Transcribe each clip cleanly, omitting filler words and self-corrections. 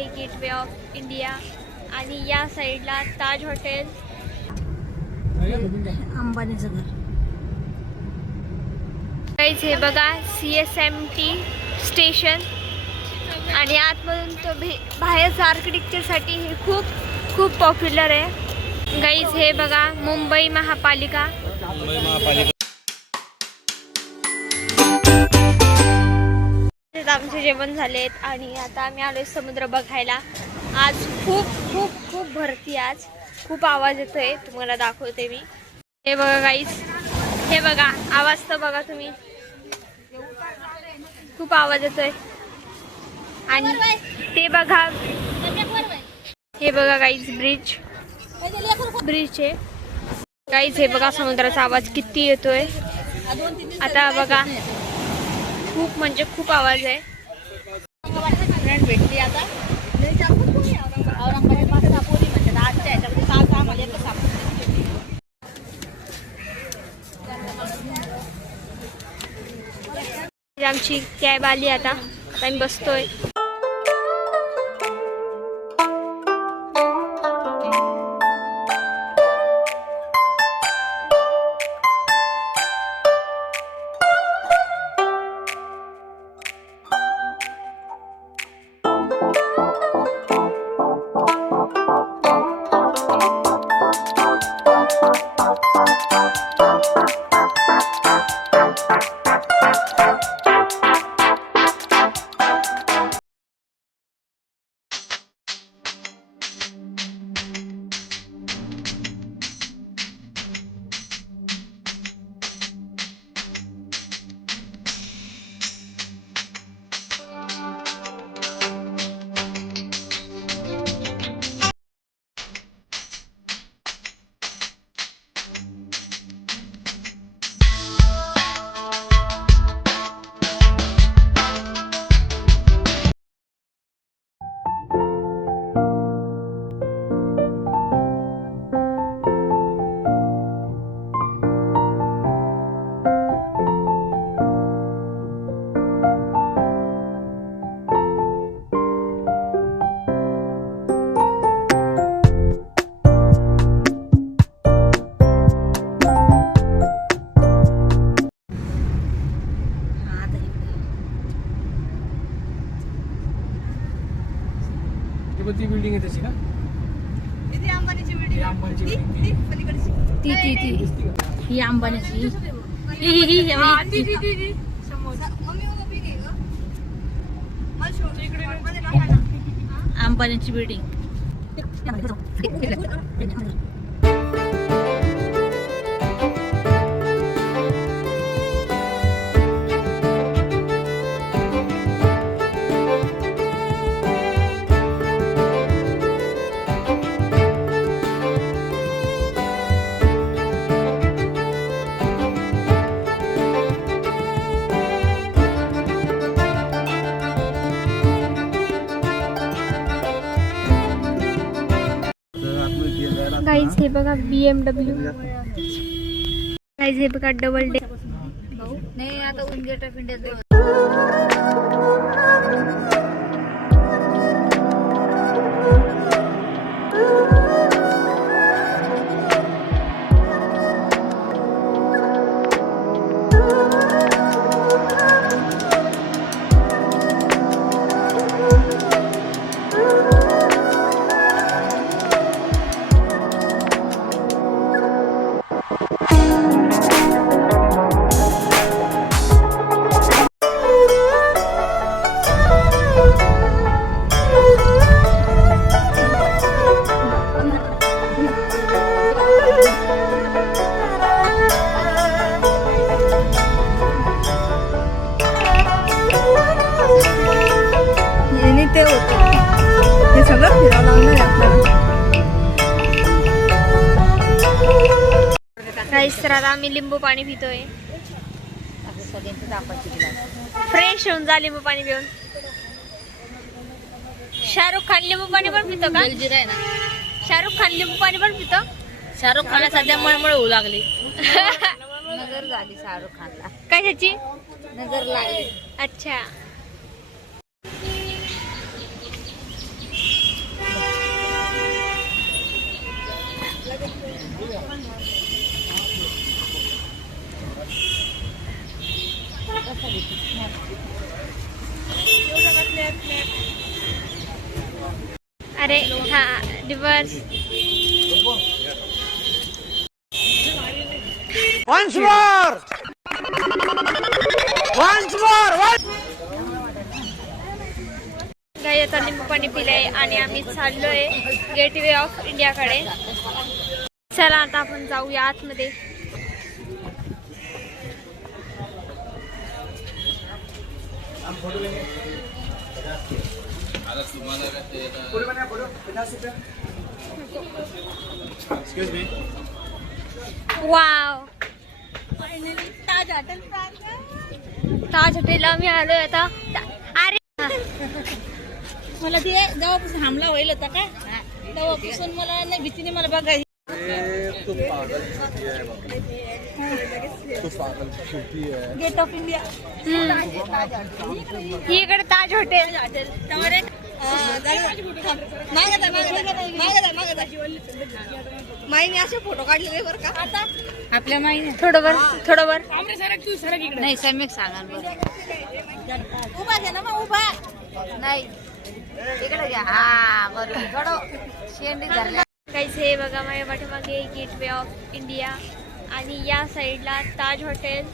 आहे gateway of India आणि या साईडला ताज हॉटेल, अंबानीचं घर. हे बघा CSMT स्टेशन आणि आतमधून तो बाहेर आर्किटेक्चरसाठी हे खूप खूप पॉप्युलर आहे. गाईज हे बघा मुंबई महापालिका. आमचे जेवण झालेत आणि आता आम्ही आलोय समुद्र बघायला. आज खूप खूप खूप भरती, आज खूप आवाज येतोय, तुम्हाला दाखवते मी. हे बघा गाईज, हे बघा आवाज तर बघा तुम्ही, खूप आवाज येतोय. आणि ते बघा, हे बघा गाईज ब्रिज आहे गाईज. हे बघा समुद्राचा आवाज किती येतोय. आता बघा खूप म्हणजे खूप आवाज आहे. भेटली आता आमची कॅब आली, आता आम्ही बसतोय. ती बिल्डिंग आहे तशी का? अंबानीची बिल्डिंग, ही अंबानीची, अंबानीची बिल्डिंग. गाईज हे बघा BMW. गाईज हे बघा डबल डे. नाही आता गेट ऑफ इंडिया. ते होतं हे सगळं फिरावं लागणार आहे आपल्याला. गाईज तर आता आम्ही लिंबू पाणी पितोय. फ्रेश होऊन जा लिंबू पाणी पिऊन. शाहरुख खान लिंबू पाणी पण पितो का? शाहरुख खान लिंबू पाणी पण पितो. शाहरुख खान सध्या मळमळ होऊ लागली. नजर झाली शाहरुख खानला. कशाची नजर लागली? अच्छा. अरे हा reverse. Once more! Once more! गाई आता लिंबू पाणी पिलंय आणि आम्ही चाललोय गेटवे ऑफ इंडियाकडे. चला आता आपण जाऊया आतमध्ये. Excuse me. वाव, ताज हॉटेलला आम्ही आलोय आता. अरे मला ते जेव्हापासून हमला होईल होता का तेव्हापासून मला नाही भीतीने मला बघायची. तू पागल छोटी है. गेट ऑफ इंडिया इकडे ताज हॉटेल. माईने असे फोटो काढलेले बरं का आता आपल्या माईने थोडं वर नाही सम्यक सांगा उभा घ्या ना मग उभा नाही इकडे घ्या. हा बरोबर थोडं शेंडी धरल्या. काहीच हे बघा माझ्या पाठीमागे गेटवे ऑफ इंडिया आणि या साईडला ताज हॉटेल.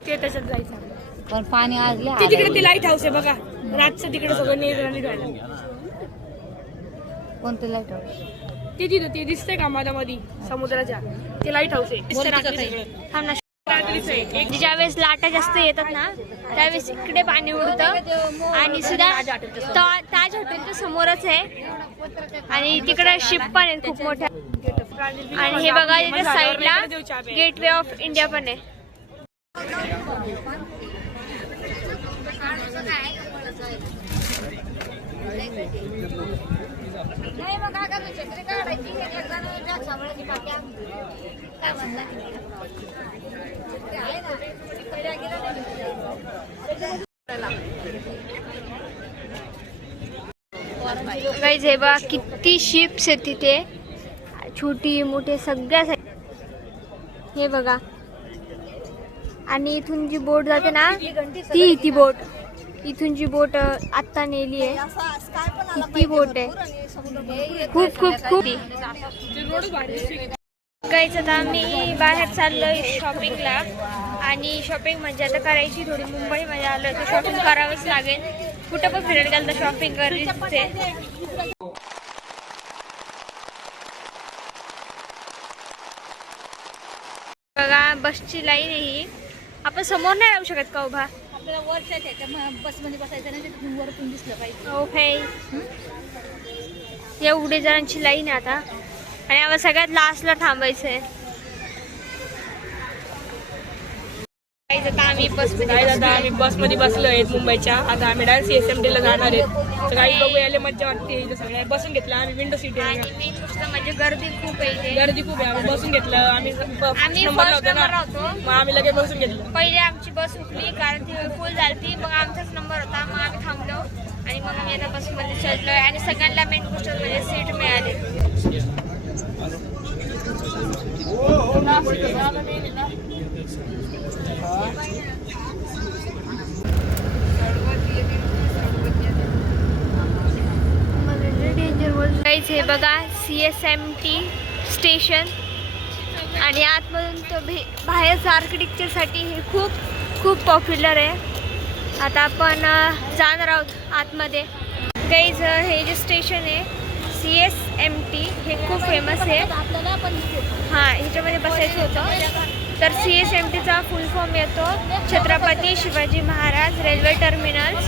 ते त्याच्यात जायचं पण पाणी आज ते तिकडे ते लाईट हाऊस आहे बघा. रातचं तिकडे सगळं निघायला कोणते लाईट हाऊस ते तिथं ते दिसतंय का मध्ये समुद्राच्या ते लाईट हाऊस आहे. दिसतंय रात्री सगळं. थांब ना. रात्रीच आहे. म्हणजे ज्यावेळेस लाटा जास्त येतात ना त्यावेळेस इकडे पाणी उडतं आणि सुद्धा ताज हॉटेलच्या समोरच आहे आणि तिकडे शिप पण आहेत खूप मोठ्या. आणि हे बघा इथे साईडला गेटवे ऑफ इंडिया पण आहे. गाईज हे बघा किती शिप्स आहेत तिथे, छोटी मोठे सगळ्या. हे बघा आणि इथून जी बोट जाते ना ती बोट, इथून जी बोट आत्ता नेली आहे ती बोट आहे. खूप खूप खूप गाईज आता आम्ही बाहेर चाललोय शॉपिंगला. आणि शॉपिंग म्हणजे आता करायची थोडी. मुंबईमध्ये आलं तर शॉपिंग करावंच लागेल. कुठं पण फिरायला गेलं तर शॉपिंग करायची. बघा बसची लाईन आहे ही. आपण समोर नाही राहू शकत का उभा? आपल्याला वरच्याच आहे बसमध्ये बसायचं नाही तिथून वरतून दिसलं पाहिजे. ओके, एवढे जणांची लाईन आहे आता आणि आम्हाला सगळ्यात लास्टला थांबायचं आहे. आम्ही आम्ही बसमध्ये बसलोय मुंबईच्या. आता आम्ही डायरेक्ट CSMT ला जाणार आहेत. तर काही लोक यायला मज्जा वाटते. सगळ्या बसून घेतलं आम्ही विंडो सीट आहे. आणि मेन गोष्ट म्हणजे गर्दी खूप आहे इथे. गर्दी खूप आहे. आम्ही बसून घेतलं. आम्ही फर्स्ट नंबर होतो. मग आम्ही लगेच बसून घेतलं. पहिले आमची बस उठली कारण ती फुल झाली. मग आमचाच नंबर होता. मग आम्ही थांबलो आणि मग आम्ही आता बसमध्ये चढलोय आणि सगळ्यांना मेन गोष्ट म्हणजे सीट मिळाली. हे बघा CSMT स्टेशन आणि आतमधून तो बाहेरचं आर्किटेक्चरसाठी हे खूप खूप पॉप्युलर आहे. आता आपण जाणार आहोत आतमध्ये. गाईज हे जे स्टेशन आहे CSMT हे खूप फेमस आहे. हां, ह्याच्यामध्ये बसायचं होतं. तर CSMTचा फुल फॉर्म येतो छत्रपती शिवाजी महाराज रेल्वे टर्मिनल्स.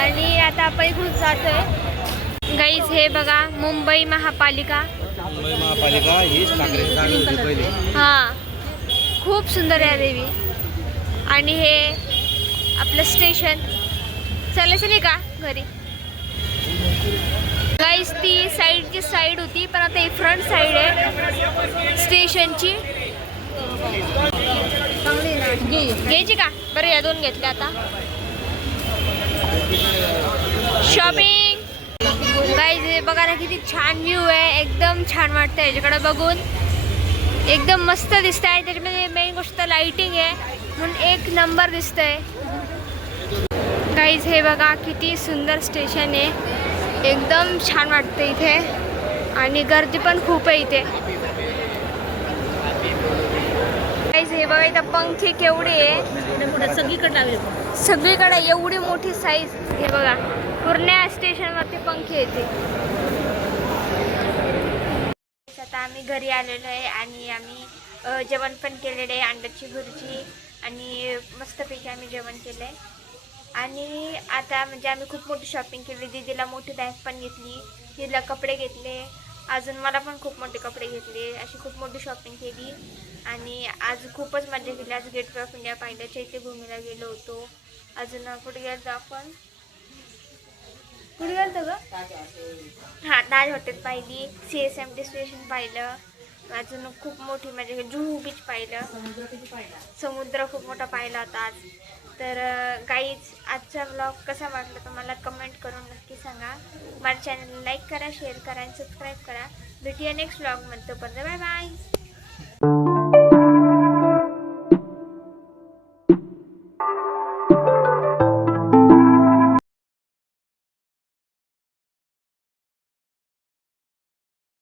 आणि आता आपण इथून जातोय. गाईज हे बघा मुंबई महापालिका. हीच पहिले. हां, खूप सुंदर आहे देवी. आणि हे आपलं स्टेशन. चालायचं नाही का घरी? गाईज ती साईडची साईड होती, पण आता ही फ्रंट साईड आहे स्टेशनची. घ्यायची का? बरं या 2 घेतल्या आता. शॉपिंग गाईज बघा ना किती छान व्ह्यू आहे, एकदम छान वाटतं याच्याकडे बघून, एकदम मस्त दिसत आहे. त्याच्यामध्ये मेन गोष्ट लाइटिंग आहे म्हणून एक नंबर दिसतंय. गाईज हे बघा किती सुंदर स्टेशन आहे, एकदम छान वाटतं इथे आणि गर्दी पण खूप आहे इथे. गाईज हे बघा इथं पंखे केवढे आहे, सगळीकडे एवढी मोठी साईज. हे बघा पूर्ण स्टेशनवरती पंखे येते. आता आम्ही घरी आलेलो आहे आणि आम्ही जेवण पण केलेलं आहे, अंड्याची भुर्जी आणि मस्तपैकी आम्ही जेवण केलं आहे. आणि आता म्हणजे आम्ही खूप मोठी शॉपिंग केली. दीदीला मोठी बॅग पण घेतली, दीदीला कपडे घेतले, अजून मला पण खूप मोठे कपडे घेतले. अशी खूप मोठी शॉपिंग केली आणि आज खूपच मजा केली. आज गेटवे ऑफ इंडिया पाहिलं, चैत्यभूमीला गेलो होतो. अजून कुठे गेलो आपण, कुठे गेलो ग? हां, ताज हॉटेल पाहिली, CSMT स्टेशन पाहिलं, अजून खूप मोठी मजा केली. जुहू बीच पाहिलं, समुद्र खूप मोठा पाहिला होता आज. तर गाईज आजचा व्लॉग कसा वाटला तुम्हाला कमेंट करून नक्की सांगा. माझ्या चॅनलला लाईक करा, शेअर करा आणि सबस्क्राईब करा. भेटूया नेक्स्ट व्लॉगमध्ये. तोपर्यंत बाय बाय.